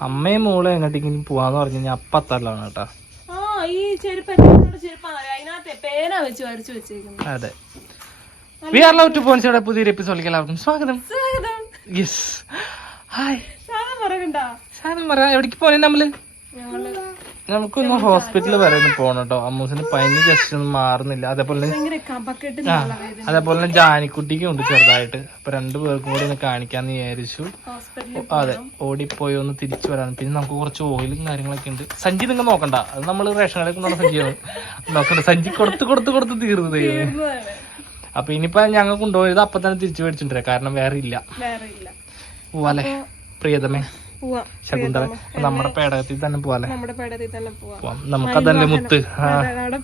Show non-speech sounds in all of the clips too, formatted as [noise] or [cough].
അമ്മയും മോളെ എങ്ങോട്ടെങ്കിലും പോവാന്ന് പറഞ്ഞു കഴിഞ്ഞാൽ അപ്പത്തല്ലാണ് കേട്ടാ. ഈ ചെരുപ്പ് അതിനകത്ത് പേന വെച്ച് വരച്ചു അതെ. വി ആർ ലവ് ടു പോയിന്റ്സിയുടെ പുതിയൊരു എപ്പിസോഡിലേക്ക് എല്ലാവർക്കും സ്വാഗതം. സ്വാഗതം. യെസ് ഹായ് സാധനം പറയണ്ട. സാധനം പറ എവിടേക്ക് പോണേ നമ്മൾ? ഞങ്ങൾ നമുക്കൊന്ന് ഹോസ്പിറ്റലിൽ വരെ ഒന്ന് പോണം കേട്ടോ അമ്മൂസിന് പനി ജസ്റ്റ് ഒന്നും മാറുന്നില്ല. അതേപോലെ ആ അതേപോലെ തന്നെ ജാനിക്കുട്ടിക്കും ഉണ്ട് ചെറുതായിട്ട്. അപ്പൊ രണ്ടു പേർക്കും കൂടി ഒന്ന് കാണിക്കാന്ന് വിചാരിച്ചു. അതെ. ഓടിപ്പോയി ഒന്ന് തിരിച്ചു വരാൻ. പിന്നെ നമുക്ക് കുറച്ച് ഓയിലും കാര്യങ്ങളൊക്കെ ഉണ്ട്. സഞ്ചി നിങ്ങൾ നോക്കണ്ട. അത് നമ്മൾ റേഷൻ കടയിൽ കൊണ്ടുള്ള സഞ്ചിയാണ് നോക്കണ്ട. സഞ്ചി കൊടുത്ത് കൊടുത്ത് കൊടുത്ത് തീർന്നു ദൈവമേ. അപ്പൊ ഇനിയിപ്പോ ഞങ്ങൾ കൊണ്ടുപോയത് അപ്പൊ തന്നെ തിരിച്ചു മേടിച്ചിട്ടുണ്ടേ കാരണം വേറെ ഇല്ല. പോവാലെ പ്രിയതമേ. ശകുന്തള നമ്മുടെ പേടകത്തിൽ തന്നെ പോവാല്ലേ നമ്മുടെ പെടത്തിൽ തന്നെ പോവാം. നമുക്കതല്ലേ മുത്ത്.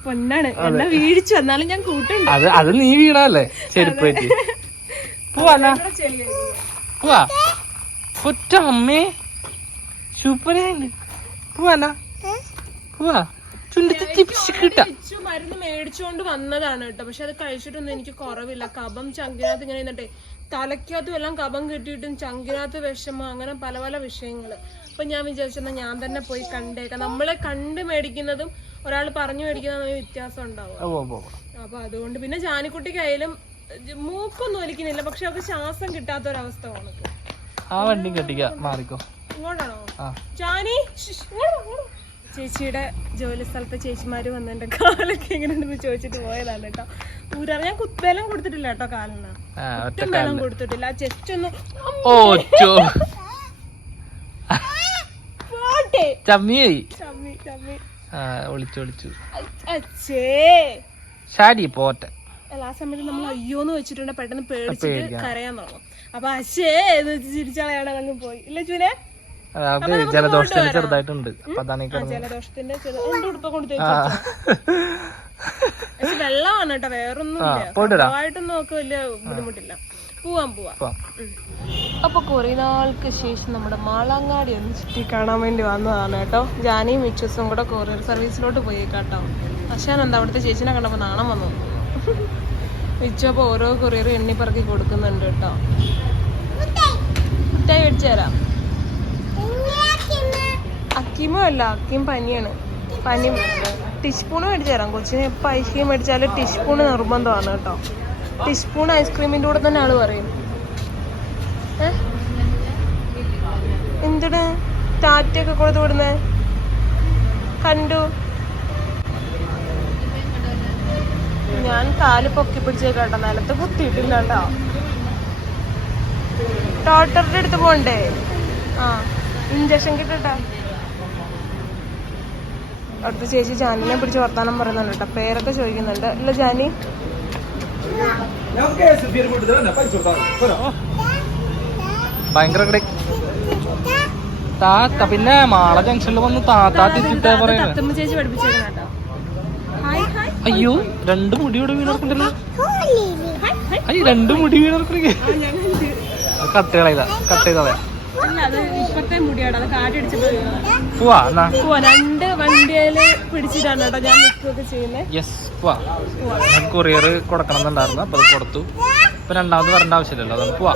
പൊന്നാണ്. എന്നെ വീഴിച്ചു എന്നാലും ഞാൻ കൂട്ടുണ്ട്. അത് അത് നീ വീണല്ലേ ചെരുപ്പ് പറ്റി പോവാല. പോവാ. ഒറ്റ അമ്മേ. സൂപ്പറാണ് പോവാല? പോവാ. ചുണ്ടത്തി കിട്ടാ. ഇച്ചു മരുന്ന് മേടിച്ചുകൊണ്ട് വന്നതാണ് കേട്ടോ. പക്ഷെ അത് കഴിച്ചിട്ടൊന്നും എനിക്ക് കുറവില്ല. കബം ചങ്കിനകത്ത് ഇങ്ങനെ നിന്നിട്ടെ തലയ്ക്കകത്തും എല്ലാം കപം കിട്ടിയിട്ടും ചങ്കിനകത്ത് വിഷമം അങ്ങനെ പല പല വിഷയങ്ങൾ അപ്പം ഞാൻ വിചാരിച്ചെന്നാൽ ഞാൻ തന്നെ പോയി കണ്ടേക്കാം. നമ്മളെ കണ്ട് മേടിക്കുന്നതും ഒരാൾ പറഞ്ഞു മേടിക്കുന്നതും വ്യത്യാസം ഉണ്ടാവും അപ്പൊ അതുകൊണ്ട് പിന്നെ ജാനിക്കുട്ടിക്കായാലും മൂക്കൊന്നും ഒലിക്കുന്നില്ല പക്ഷെ അവർക്ക് ശ്വാസം കിട്ടാത്ത ഒരവസ്ഥ ആ വണ്ടി കെട്ടിക്ക. മാറിക്കോ. ഇങ്ങോട്ടാണോ? ജാനി ചേച്ചിയുടെ ജോലി സ്ഥലത്തെ ചേച്ചിമാര് വന്ന് എന്റെ കാലൊക്കെ എങ്ങനെയുണ്ടെന്ന് ചോദിച്ചിട്ട് പോയതാണ് കേട്ടോ. ഊരാറ്. ഞാൻ കുത്തുവേലം കൊടുത്തിട്ടില്ല കേട്ടോ കാലിന്. ഒട്ടും ബലം കൊടുത്തിട്ടില്ല. ജസ്റ്റ് ഒന്ന് ചമ്മിയായി ചമ്മി. ചമ്മി ആ ഒളിച്ചു ഒളിച്ചു. അച്ഛേ ഷാടി പോട്ടെ. അല്ല ആ സമയത്ത് നമ്മൾ അയ്യോന്ന് വെച്ചിട്ടുണ്ട്. പെട്ടെന്ന് പേടിച്ചിട്ട് കരയാൻ തുടങ്ങും. അപ്പൊ അശേ എന്ന് വെച്ച് ചിരിച്ചാളയാണ് അങ്ങ് പോയി. ഇല്ല ചൂനെ അത് ജലദോഷത്തിന് ചെറുതായിട്ടുണ്ട്. അപ്പൊ അതാണ് ജലദോഷത്തിന്റെ വെള്ളമാണ് കേട്ടോ വേറൊന്നും വലിയ ബുദ്ധിമുട്ടില്ല. പോവാം പോവാം. അപ്പൊ കുറെ നാൾക്ക് ശേഷം നമ്മുടെ മാളങ്ങാടി ഒന്ന് ചുറ്റി കാണാൻ വേണ്ടി വന്നതാണ് കേട്ടോ. ജാനിയും മിച്ചസും കൂടെ കൊറിയർ സർവീസിലോട്ട് പോയി കേട്ടോ അശാൻ എന്താ അവിടുത്തെ ചേച്ചിനെ കണ്ടപ്പോ നാണം വന്നു. മിച്ചു അപ്പൊ ഓരോ കൊറിയർ എണ്ണി പറക്കി കൊടുക്കുന്നുണ്ട് കേട്ടോ. മുട്ടായി മേടിച്ചു തരാം. അക്കീമോ അല്ല കിം പനിയാണ്. പനി ടിഷ്പൂണ് മേടിച്ചു തരാം. കൊച്ചിന് എപ്പോൾ ഐസ്ക്രീം മേടിച്ചാൽ ടിഷ്പൂണ് നിർബന്ധമാണ് കേട്ടോ. ടീസ്പൂൺ ഐസ്ക്രീമിന്റെ കൂടെ തന്നെ ആൾ പറയും? എന്തിന് ടാറ്റയൊക്കെ കൊടുത്ത് വിടുന്നേ? കണ്ടു. ഞാൻ കാൽ പൊക്കി പിടിച്ചേക്കാട്ടോ നിലത്ത് കുത്തിയിട്ടില്ല കേട്ടോ. ഡോക്ടറുടെ അടുത്ത് പോണ്ടേ? ആ ഇഞ്ചക്ഷൻ കിട്ടട്ടാ അടുത്ത ചേച്ചി ജാനിനെ പിടിച്ച് വർത്താനം പറയുന്നുണ്ട് കേട്ടോ. പേരൊക്കെ ചോദിക്കുന്നുണ്ട്. അല്ല ജാനി. ഭയങ്കര താത്ത പിന്നെ മാള ജംഗ്ഷനിൽ വന്ന് താത്താ തിരിച്ചിട്ടാ പറയുന്നത് അയ്യോ രണ്ട് മുടി ഇവിടെ വീണർക്കുണ്ടല്ലോ അയ്യ രണ്ട് മുടി വീണർക്കുണ്ടെങ്കിൽ ആ, ഞാൻ കണ്ട്. കട്ട് കളയതാ കട്ട് ചെയ്തതാ അല്ല മുടിയാടാ മുടിയാണ് അത് കാറ്റ് വീണതാ. പോവാ എന്നാ. പോവാ രണ്ട് വണ്ടിയിൽ പിടിച്ചിട്ടാണ് കേട്ടോ ഞാൻ നിൽക്കുകയൊക്കെ ചെയ്യുന്നത് യെസ് പോവാ. കൊറിയർ കൊടുക്കണമെന്നുണ്ടായിരുന്നു അപ്പൊ അത് കൊടുത്തു. ഇപ്പൊ രണ്ടാമത് വരേണ്ട ആവശ്യമില്ലല്ലോ അതാണ്. പോവാ.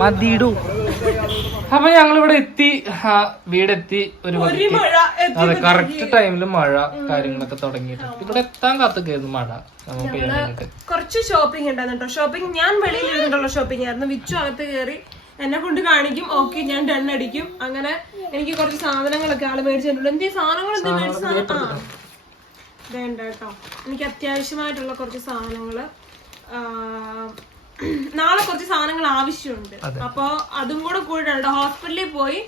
മതിയിടൂ. അപ്പൊ ഞങ്ങൾ ഇവിടെ എത്തി വീടെത്തി ഒരു അതെ കറക്റ്റ് ടൈമിൽ മഴ കാര്യങ്ങളൊക്കെ തുടങ്ങിയിട്ടുണ്ട്. ഇവിടെ എത്താൻ കാത്തുകയായിരുന്നു മഴ. കുറച്ച് ഷോപ്പിംഗ് ഉണ്ടായിരുന്നു കേട്ടോ ഷോപ്പിംഗ് ഞാൻ വെളിയിൽ ഇരുന്നിട്ടുള്ള ഷോപ്പിംഗ് ആയിരുന്നു. വിച്ചു അകത്ത് കയറി എന്നെ കൊണ്ട് കാണിക്കും. ഓക്കെ ഞാൻ ഡൺ അടിക്കും. അങ്ങനെ എനിക്ക് കുറച്ച് സാധനങ്ങളൊക്കെ ആൾ മേടിച്ചിട്ടുണ്ട് എന്ത് സാധനങ്ങൾ എന്ത് മേടിച്ച വേണ്ട? കേട്ടോ. എനിക്ക് അത്യാവശ്യമായിട്ടുള്ള കുറച്ച് സാധനങ്ങൾ നാളെ കുറച്ച് സാധനങ്ങൾ ആവശ്യമുണ്ട്. അപ്പൊ അതും കൂടെ കൂടെ ഹോസ്പിറ്റലിൽ പോയി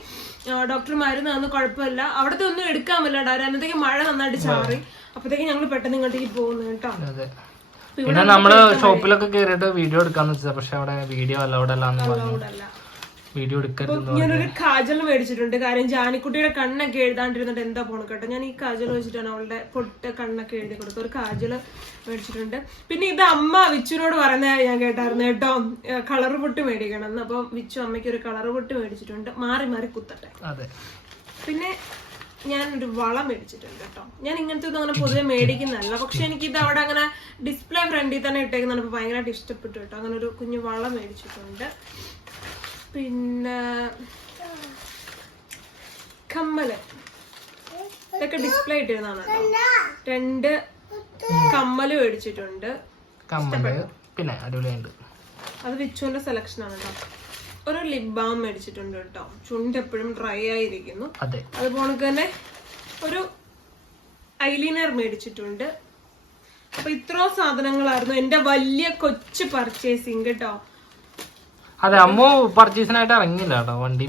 ഡോക്ടർ മരുന്ന് തന്നു കുഴപ്പമില്ല. അവിടത്തെ ഒന്നും എടുക്കാൻ പറ്റില്ല അന്നത്തേക്ക് മഴ നന്നായിട്ട് ചാറി. അപ്പത്തേക്ക് ഞങ്ങൾ പെട്ടെന്ന് ഇങ്ങോട്ടേക്ക് പോകുന്നു കേട്ടോ. പിന്നെ നമ്മൾ ഷോപ്പിലൊക്കെ കേറിയിട്ട് വീഡിയോ എടുക്കാന്ന് വെച്ചാ പക്ഷെ അവിടെ വീഡിയോ അലൗഡ് അല്ല. വീഡിയോ എടുക്കരുതെന്ന് ഞാനൊരു കാജൽ മേടിച്ചിട്ടുണ്ട്. കാര്യം ജാനിക്കുട്ടിയുടെ കണ്ണൊക്കെ എഴുതാണ്ടിരുന്നിട്ട് എന്താ പോണു കേട്ടോ? ഞാൻ ഈ കാജൽ വെച്ചിട്ടാണ് അവളുടെ പൊട്ട കണ്ണൊക്കെ എഴുതി കൊടുത്തത്. ഒരു കാജൽ മേടിച്ചിട്ടുണ്ട്. പിന്നെ ഇത് അമ്മ വിച്ചുനോട് പറയുന്ന ഞാൻ കേട്ടായിരുന്നു കേട്ടോ. കളർ പൊട്ട് മേടിക്കണം എന്ന്. അപ്പം വിച്ചു അമ്മയ്ക്ക് ഒരു കളർ പൊട്ട് മേടിച്ചിട്ടുണ്ട്. മാറി മാറി കുത്തട്ടെ. അതെ. പിന്നെ ഞാൻ ഒരു വള മേടിച്ചിട്ടുണ്ട് കേട്ടോ. ഞാൻ ഇങ്ങനത്തെ ഒന്നും അങ്ങനെ പൊതുവെ മേടിക്കുന്നതല്ല. പക്ഷെ എനിക്ക് ഇത് അവിടെ അങ്ങനെ ഡിസ്പ്ലേ ഫ്രണ്ടിൽ തന്നെ ഇട്ടേക്കുന്നതാണ്. ഭയങ്കരമായിട്ട് ഇഷ്ടപ്പെട്ടു കേട്ടോ. അങ്ങനെ ഒരു കുഞ്ഞു വള മേടിച്ചിട്ടുണ്ട്. പിന്നെ കമ്മൽ. ഇതൊക്കെ ഡിസ്പ്ലേ ഇട്ടിരുന്നാണ് രണ്ട് കമ്മൽ മേടിച്ചിട്ടുണ്ട്. കമ്മൽ. പിന്നെ അടിപൊളിയുണ്ട് അത് വിച്ചുവിന്റെ സെലക്ഷൻ ആണ് കേട്ടോ ഒരു ലിപ് ബാം മേടിച്ചിട്ടുണ്ട് കേട്ടോ ചുണ്ട് എപ്പോഴും ഡ്രൈ ആയിരിക്കുന്നു. അതെ. അതുപോലെ തന്നെ ഒരു ഐലൈനർ മേടിച്ചിട്ടുണ്ട്. അപ്പൊ ഇത്രോ സാധനങ്ങളായിരുന്നു. എന്റെ വലിയ കൊച്ചു പർച്ചേസിങ് കേട്ടോ അതെ അമ്മ പർച്ചേസിനായിട്ട് ഇറങ്ങിയില്ല കേട്ടോ വണ്ടി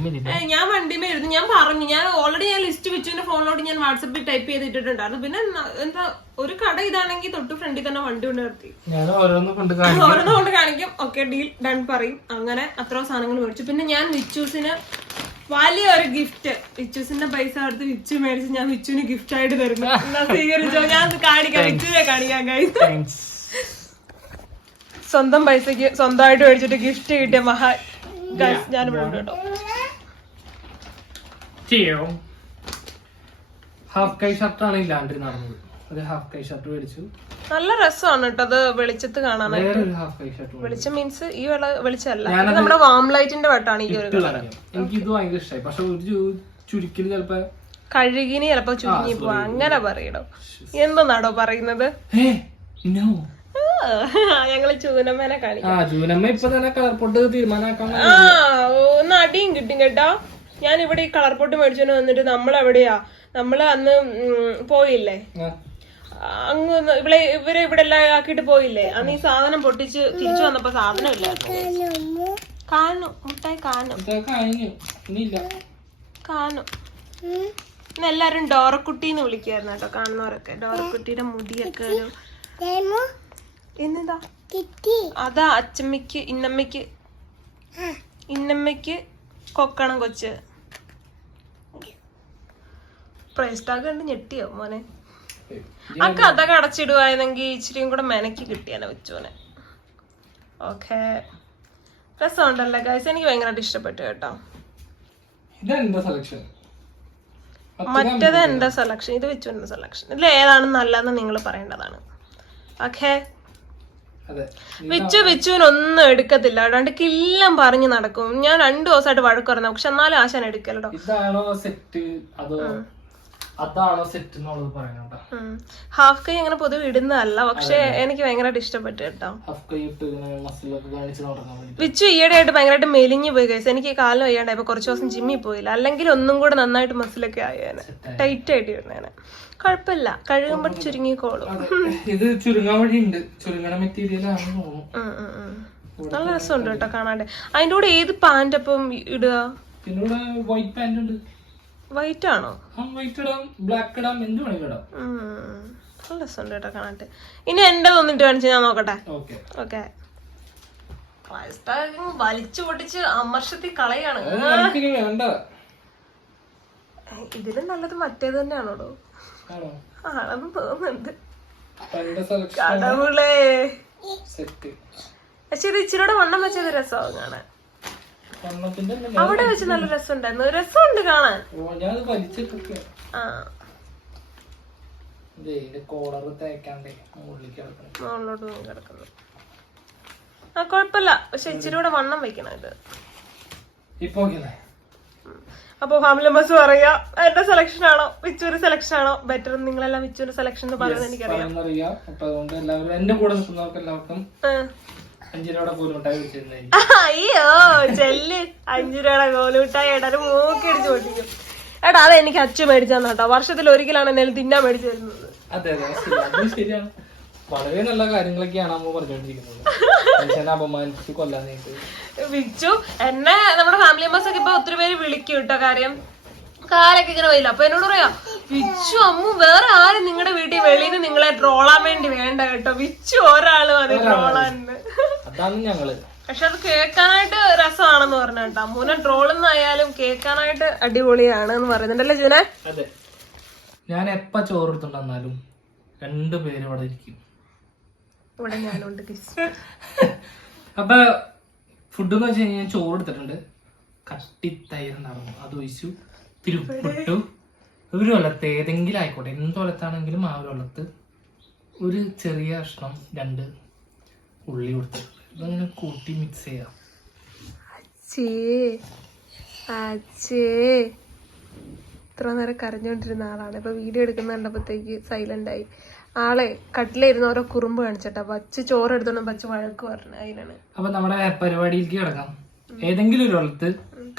ഞാൻ വണ്ടിമേ ഇരുന്നു. ഞാൻ പറഞ്ഞു ഞാൻ ഓൾറെഡി ഞാൻ ലിസ്റ്റ് വെച്ചതിന്റെ ഫോണിലോട്ട് ഞാൻ വാട്സപ്പിൽ ടൈപ്പ് ചെയ്തിട്ടുണ്ടായിരുന്നു പിന്നെ എന്താ ഒരു കട ഇതാണെങ്കിൽ തൊട്ട് ഫ്രണ്ടിൽ തന്നെ വണ്ടി കൊണ്ട് നിർത്തി. ഞാൻ ഓരോന്ന് കൊണ്ട് കാണിക്കും. [laughs] ഓരോന്ന് കൊണ്ട് കാണിക്കും. ഓക്കെ ഡീൽ ഡൺ പറയും. അങ്ങനെ അത്ര സാധനങ്ങൾ മേടിച്ചു. പിന്നെ ഞാൻ വിച്ചൂസിന് വലിയ ഒരു ഗിഫ്റ്റ് വിച്ചൂസിന്റെ പൈസ എടുത്ത് വിച്ചു മേടിച്ച് ഞാൻ വിച്ചുവിന് ഗിഫ്റ്റ് ആയിട്ട് തരുന്നു. [laughs] സ്വീകരിച്ചോ? ഞാൻ കാണിക്കാം. വിച്ചുവിനെ കാണിക്കാം guys. സ്വന്തം പൈസക്ക് സ്വന്തമായിട്ട് മേടിച്ചിട്ട് ഗിഫ്റ്റ് കിട്ടിയ മഹാ ഇവിടെ ഉണ്ട് കേട്ടോ ചെയ്യോ ഹാഫ് കൈ ഷർട്ടാണ് ഇല്ലാണ്ട് നടന്നത്. ഒരു ഹാഫ് കൈ ഷർട്ട് മേടിച്ചു. നല്ല രസമാണ് കേട്ടോ അത് വെളിച്ചത്ത് കാണാനായിട്ട്. വെളിച്ചം മീൻസ് ഈ വെള്ള വെളിച്ചമല്ല ഇത് നമ്മുടെ വാം ലൈറ്റിന്റെ വട്ടാണ് ഈ ഒരു എനിക്ക് ഇത് ഭയങ്കര ഇഷ്ടമായി പക്ഷെ ഒരു ചു- ചുരുക്കിൽ ചിലപ്പോ കഴുകിനി ചിലപ്പോ ചുരുങ്ങി പോവാ അങ്ങനെ പറയണോ. എന്തെന്നാടോ പറയുന്നത്? [laughs] ഞങ്ങൾ ചൂനമ്മേനെ കാണിക്കും ആ ചൂനമ്മ ഇപ്പൊ തന്നെ കളർ പൊട്ട് തീരുമാനാക്കാൻ ആ ഒന്ന് അടിയും കിട്ടും കേട്ടോ. ഞാൻ ഇവിടെ ഈ കളർ പൊട്ട് മേടിച്ചോണ്ട് വന്നിട്ട് നമ്മൾ എവിടെയാ നമ്മൾ അന്ന് പോയില്ലേ? അങ്ങ് ഇവിടെ ഇവരെ ഇവിടെ എല്ലാം ആക്കിയിട്ട് പോയില്ലേ? അന്ന് ഈ സാധനം പൊട്ടിച്ച് തിരിച്ചു വന്നപ്പോ സാധനം ഇല്ല കാണു മുട്ടായി കാണു കാണു ഇന്ന് എല്ലാരും ഡോറക്കുട്ടി എന്ന് വിളിക്കായിരുന്നു കേട്ടോ കാണുന്നവരൊക്കെ. ഡോറക്കുട്ടിയുടെ മുടിയൊക്കെ ഒരു എന്നതാ അതാ അച്ചമ്മയ്ക്ക് ഇന്നമ്മയ്ക്ക്. ഇന്നമ്മയ്ക്ക് കൊക്കണം കൊച്ച്. പ്രൈസ് ടാഗ് കണ്ട് ഞെട്ടിയോ മോനെ? ആ കഥ അടച്ചിടുവായിരുന്നെങ്കിൽ ഇച്ചിരിയും കൂടെ മെനക്ക് കിട്ടിയാണ് വെച്ചോനെ ഓക്കെ. രസമുണ്ടല്ലേ ഗൈസ് എനിക്ക് ഭയങ്കരമായിട്ട് ഇഷ്ടപ്പെട്ടു കേട്ടോ. ഇതെന്താ സെലക്ഷൻ മറ്റേത് എന്റെ സെലക്ഷൻ ഇത് വെച്ചു സെലക്ഷൻ ഇതിൽ ഏതാണ് നല്ലതെന്ന് നിങ്ങൾ പറയേണ്ടതാണ്. ഓക്കെ. വിച്ചു വിച്ചുവിനൊന്നും എടുക്കത്തില്ല. അതുകൊണ്ട് കില്ലം പറഞ്ഞു നടക്കും. ഞാൻ രണ്ടു ദിവസമായിട്ട് വഴക്ക് പറഞ്ഞു പക്ഷെ എന്നാലും ആശാൻ എടുക്കലോ ഇതാണോ സെറ്റ് അതോ അതാണോ സെറ്റ് എന്നുള്ളത് പറയണം ഹാഫ് കൈ അങ്ങനെ പൊതുവെ ഇടുന്നതല്ല. പക്ഷെ എനിക്ക് ഭയങ്കരമായിട്ട് ഇഷ്ടപ്പെട്ടു കേട്ടോ. ഹാഫ് കൈ ഇട്ട് വിച്ചു മസിലൊക്കെ കാണിച്ച് നടക്കാൻ വേണ്ടി വിച്ചു ഈയിടെയായിട്ട് ഭയങ്കരമായിട്ട് മെലിഞ്ഞു പോയി കഴിച്ചു എനിക്ക് കാലം വയ്യാണ്ടായപ്പോ കുറച്ച് ദിവസം ജിമ്മിൽ പോയില്ല. അല്ലെങ്കിൽ ഒന്നും കൂടെ നന്നായിട്ട് മസിലൊക്കെ ആയേനെ ടൈറ്റ് ആയിട്ട് ഇരുന്നേനെ കുഴപ്പമില്ല. കഴുകുമ്പോൾ ചുരുങ്ങിക്കോളും ഇത് ചുരുങ്ങാൻ ചുരുങ്ങണ മെറ്റീരിയൽ ഉം. നല്ല രസമുണ്ട് കേട്ടോ കാണാണ്ട്. അതിന്റെ കൂടെ ഏത് പാന്റ് അപ്പം ഇടുക? പിന്നെ വൈറ്റ് പാന്റ് ഉണ്ട്. വൈറ്റ് ആണോ? ആ വൈറ്റ് ഇടാം ബ്ലാക്ക് ഇടാം എന്ത് വേണമെങ്കിലും ഇടാം. നല്ല രസമുണ്ട് കേട്ടോ കാണാണ്ട് ഇനി എന്റെ തോന്നിട്ട് കാണിച്ച് ഞാൻ നോക്കട്ടെ. ഓക്കെ വലിച്ചു പൊട്ടിച്ച് അമർഷത്തിൽ കളയാണ്. ഇതിലും നല്ലത് മറ്റേത് തന്നെയാണോടോ? ആണോ? ആണെന്ന് തോന്നുന്നുണ്ട്. കടവുളേ പക്ഷെ ഇത് ഇച്ചിരി വണ്ണം വെച്ചത് രസമാണ് കാണാൻ. അവിടെ വെച്ച് നല്ല രസമുണ്ടായിരുന്നു. രസമുണ്ട് കാണാൻ. ഞാൻ വലിച്ചിട്ടൊക്കെ ആ. കോളർ തേക്കാണ്ടേ മുകളിലോട്ട് കിടക്കുന്നു. ആ കുഴപ്പമില്ല. പക്ഷെ ഇച്ചിരി കൂടെ വണ്ണം വെക്കണം ഇത്. ഇപ്പൊ അപ്പൊ ഫാമിലി മെമ്പേഴ്സ് പറയാ എന്റെ സെലക്ഷൻ ആണോ? വിച്ചൂര് സെലക്ഷൻ ആണോ? ബെറ്റർ നിങ്ങളെല്ലാം വിച്ചൂര് സെലക്ഷൻ എന്ന് പറയുന്നത് എനിക്കറിയാം. അതുകൊണ്ട് എല്ലാവരും എന്റെ കൂടെ നിൽക്കുന്നവർക്ക് എല്ലാവർക്കും അയ്യോ ചെല്ല്. അഞ്ചു രൂപയുടെ കോലുമിട്ടായി ഏട്ടാ മൂക്കി അടിച്ച് പൊട്ടിക്കും. ഏട്ടാ അത് എനിക്ക് അച്ഛൻ മേടിച്ചാന്ന് കേട്ടോ വർഷത്തിൽ ഒരിക്കലാണ് എന്നെ തിന്നാൻ മേടിച്ചു തരുന്നത്. അതെ അതെ ശരിയാണ് വളരെ നല്ല കാര്യങ്ങളൊക്കെയാണ് അമ്മ പറഞ്ഞുകൊണ്ടിരിക്കുന്നത്. അപമാനിച്ചു കൊല്ലാനായിട്ട് വിച്ചു എന്നെ നമ്മുടെ ഫാമിലി മെമ്പേഴ്സ് ഒക്കെ ഇപ്പൊ ഒത്തിരി പേര് വിളിക്കും കേട്ടോ കാര്യം. കാലൊക്കെ ഇങ്ങനെ വരില്ല. അപ്പൊ എന്നോട് പറയാ വിച്ചു അമ്മു വേറെ ആരും നിങ്ങളുടെ വീട്ടിൽ വെളിയിൽ നിന്ന് നിങ്ങളെ ട്രോളാൻ വേണ്ടി വേണ്ട കേട്ടോ. വിച്ചു ഒരാൾ മതി ട്രോളാൻ അതാണ് ഞങ്ങൾ. പക്ഷെ അത് കേൾക്കാനായിട്ട് രസമാണെന്ന് പറഞ്ഞ കേട്ടോ. മൂന ട്രോളെന്നായാലും കേൾക്കാനായിട്ട് അടിപൊളിയാണ് എന്ന് പറയുന്നുണ്ടല്ലേ ജുനെ അതെ. ഞാൻ എപ്പ ചോറ് എടുത്തുണ്ടെന്നാലും രണ്ടു പേരും അവിടെ ഇരിക്കും. ഇവിടെ ഞാനുണ്ട് കിസ് [laughs] അപ്പൊ ഫുഡ് എന്ന് വെച്ച് കഴിഞ്ഞാൽ ചോറ് എടുത്തിട്ടുണ്ട് കട്ടി കട്ടിത്തൈര് ഉണ്ടായിരുന്നു അത് ഒഴിച്ചു. തിരുപ്പിട്ടു. ഒരു കൊല്ലത്ത് ഏതെങ്കിലും ആയിക്കോട്ടെ. എന്ത് കൊല്ലത്താണെങ്കിലും ആ ഒരു കൊല്ലത്ത് ഒരു ചെറിയ കഷ്ണം രണ്ട് ഉള്ളി കൊടുത്തു ഇതങ്ങനെ കൂട്ടി മിക്സ് ചെയ്യാം. ഇത്ര നേരം കരഞ്ഞോണ്ടിരുന്ന ആളാണ്. ഇപ്പൊ വീഡിയോ എടുക്കുന്ന കണ്ടപ്പോഴത്തേക്ക് സൈലന്റ് ആയി. ആളെ കട്ടിലിരുന്ന് ഓരോ കുറുമ്പ് കാണിച്ചിട്ടാ. പച്ച ചോറ് എടുത്തോണ്ട് പച്ച വഴക്ക് പറഞ്ഞു അതിനാണ്. അപ്പൊ നമ്മുടെ പരിപാടിയിലേക്ക് കിടക്കാം. ഏതെങ്കിലും ഒരു വെള്ളത്ത്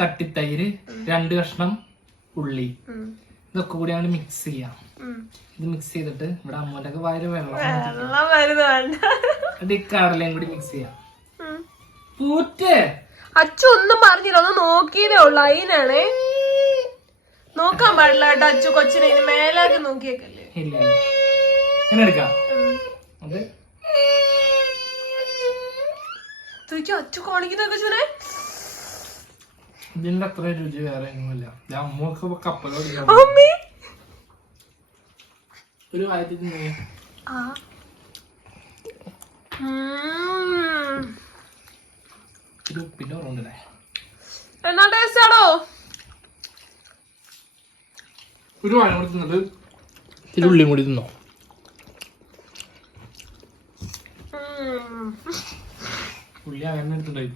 കട്ടിത്തൈര് രണ്ട് കഷ്ണം ഉള്ളി ഇതൊക്കെ കൂടി അങ്ങോട്ട് മിക്സ് ചെയ്യാം. ഇത് മിക്സ് ചെയ്തിട്ട് ഇവിടെ അമ്മൂന്റെ വയറ് വെള്ളം ഈ കടലയും കൂടി മിക്സ് ചെയ്യാം. പൂറ്റേ. അച്ഛ ഒന്നും പറഞ്ഞില്ല. ഒന്ന് നോക്കിയതേ ഉള്ളു. അതിനാണേ നോക്കാൻ പാടില്ല കേട്ടോ അച്ഛ കൊച്ചിനെ. ഇനി മേലാക്കി നോക്കിയേക്കല്ലേ. ഇല്ല. ഇങ്ങനെ എടുക്കാം? അത്. ചോദിച്ചു അച്ഛ കാണിക്കുന്നൊക്കെ ചുനെ. ഇതിന്റെ അത്ര രുചി വേറെ ഒന്നുമില്ല. ഇത് അമ്മയ്ക്ക് കപ്പലോട് അമ്മേ. ഒരു വായത്തിൽ ആ. ഒരു ഉപ്പിന്റെ ഓർമ്മണ്ടല്ലേ എന്നാ ടേസ്റ്റ് ആണോ ഒരു വാഴ കൂടി തിന്നിട്ട് ഇത്തിരി ഉള്ളിയും കൂടി തിന്നോ? ഉം. ഉള്ളി അങ്ങനെ എടുത്തിട്ടുണ്ടായി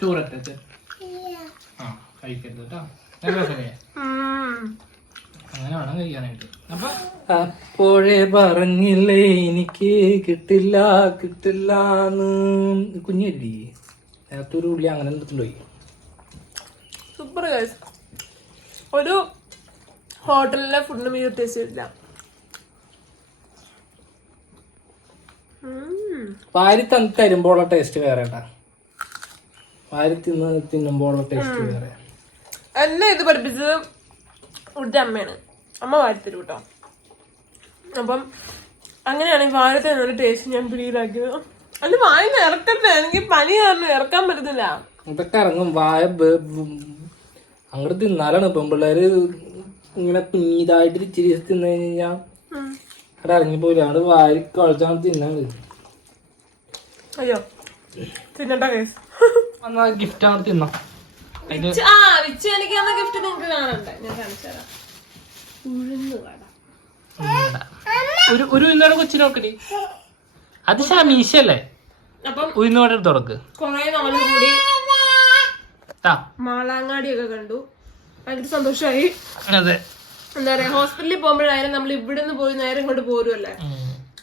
ചോറട്ടെ ആ കഴിക്കരുത് കേട്ടോ. നല്ല രസമല്ലേ. അങ്ങനെ വേണം കഴിക്കാനായിട്ട് അപ്പൊ അപ്പോഴേ പറഞ്ഞില്ലേ എനിക്ക് കിട്ടില്ല കിട്ടില്ല കുഞ്ഞല്ലേ? നേരത്തൊരു ഉള്ളി അങ്ങനെ പോയി. സൂപ്പർ ഗൈസ് ഒരു ഹോട്ടലിലെ ഫുഡിന് മീ ഉദ്ദേശിച്ചിട്ടില്ല. വാരി തന്ന് തരുമ്പോഴുള്ള ടേസ്റ്റ് വേറെ കേട്ടാ വാരി തിന്ന് തിന്നുമ്പോഴുള്ള ടേസ്റ്റ് വേറെ. എന്നെ ഇത് പഠിപ്പിച്ചത് ഇവിടുത്തെ അമ്മയാണ് അമ്മ വാഴത്തരും കേട്ടോ അപ്പം അങ്ങനെയാണ് വാഴത്തേനൊരു ടേസ്റ്റ് ഞാൻ പിടിയിലാക്കിയത്. അത് വായ ഇറക്കട്ടെ എനിക്ക് പനി കാരണം ഇറക്കാൻ പറ്റുന്നില്ല ഇതൊക്കെ ഇറങ്ങും. വായ അങ്ങോട്ട് തിന്നാലാണ് ഇപ്പം പിള്ളേര് ഇങ്ങനെ കുഞ്ഞിതായിട്ട് ഇച്ചിരി തിന്നു കഴിഞ്ഞാൽ അവിടെ ഇറങ്ങിപ്പോയില്ല അവിടെ വാരി കുഴച്ചാണ് തിന്നാണ് അയ്യോ. തിന്നണ്ട കേസ് എന്നാ ഗിഫ്റ്റ് ആണ് തിന്നാം. അതിന് ആ വിച്ച് എനിക്ക് ഗിഫ്റ്റ് നിങ്ങൾക്ക് കാണണ്ടേ. ഞാൻ കാണിച്ചു തരാം. ഒരു ഒരു ഉയർന്നോടെ കൊച്ചിനെ നോക്കടി അത് ഷമീശല്ലേ അപ്പം ഉയർന്നോടെ തുറക്ക്. കൊറേ നാൾ കൂടി മാളാങ്ങാടിയൊക്കെ കണ്ടു. ഭയങ്കര സന്തോഷമായി അതെ. എന്താ പറയാ ഹോസ്പിറ്റലിൽ പോകുമ്പോഴായാലും നമ്മൾ ഇവിടെ നിന്ന് പോയി നേരെ ഇങ്ങോട്ട് പോരുമല്ലേ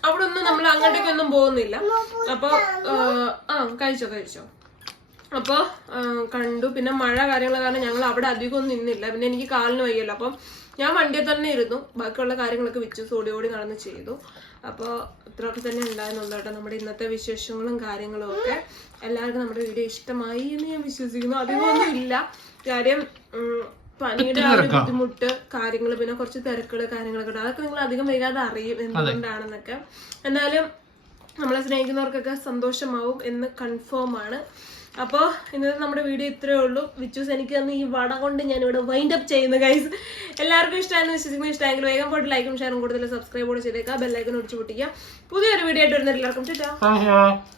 അവിടെ ഒന്നും നമ്മൾ അങ്ങോട്ടേക്കൊന്നും പോകുന്നില്ല. അപ്പൊ ആ, ആ കഴിച്ചോ കഴിച്ചോ. അപ്പൊ കണ്ടു. പിന്നെ മഴ കാര്യങ്ങൾ കാരണം ഞങ്ങൾ അവിടെ അധികം ഒന്നും നിന്നില്ല. പിന്നെ എനിക്ക് കാലിന് വയ്യല്ലോ. അപ്പം ഞാൻ വണ്ടിയിൽ തന്നെ ഇരുന്നു. ബാക്കിയുള്ള കാര്യങ്ങളൊക്കെ വെച്ചു ഓടി ഓടി നടന്ന് ചെയ്തു. അപ്പോൾ ഇത്രയൊക്കെ തന്നെ ഉണ്ടായിരുന്നുള്ളൂ കേട്ടോ നമ്മുടെ ഇന്നത്തെ വിശേഷങ്ങളും കാര്യങ്ങളും ഒക്കെ. എല്ലാവർക്കും നമ്മുടെ വീഡിയോ ഇഷ്ടമായി എന്ന് ഞാൻ വിശ്വസിക്കുന്നു. അധികമൊന്നും ഇല്ല. കാര്യം പണിയുടെ പനിയുടെ ആ ഒരു ബുദ്ധിമുട്ട് കാര്യങ്ങൾ പിന്നെ കുറച്ച് തിരക്കുകൾ കാര്യങ്ങളൊക്കെ ഉണ്ട്. അതൊക്കെ നിങ്ങൾ അധികം വൈകാതെ അറിയും എന്തുകൊണ്ടാണെന്നൊക്കെ. എന്നാലും നമ്മളെ സ്നേഹിക്കുന്നവർക്കൊക്കെ സന്തോഷമാവും എന്ന് കൺഫേം ആണ്. അപ്പോൾ ഇന്നത്തെ നമ്മുടെ വീഡിയോ ഇത്രയേ ഉള്ളൂ. വിച്ചൂസ് എനിക്ക് തന്ന ഈ വട കൊണ്ട് ഞാൻ ഇവിടെ വൈൻഡ് അപ്പ് ചെയ്യുന്നു ഗൈസ് എല്ലാവർക്കും ഇഷ്ടമായിരുന്നു വിശ്വസിക്കുന്നു. ഇഷ്ടമെങ്കിൽ വേഗം പോയിട്ട് ലൈക്കും ഷെയറും കൂടുതൽ സബ്സ്ക്രൈബ് കൂടെ ചെയ്തേക്കാം. ബെല്ലൈക്കൻ ഒടിച്ചു പൊട്ടിക്കുക. പുതിയൊരു വീഡിയോ ആയിട്ട് വരുന്ന എല്ലാവർക്കും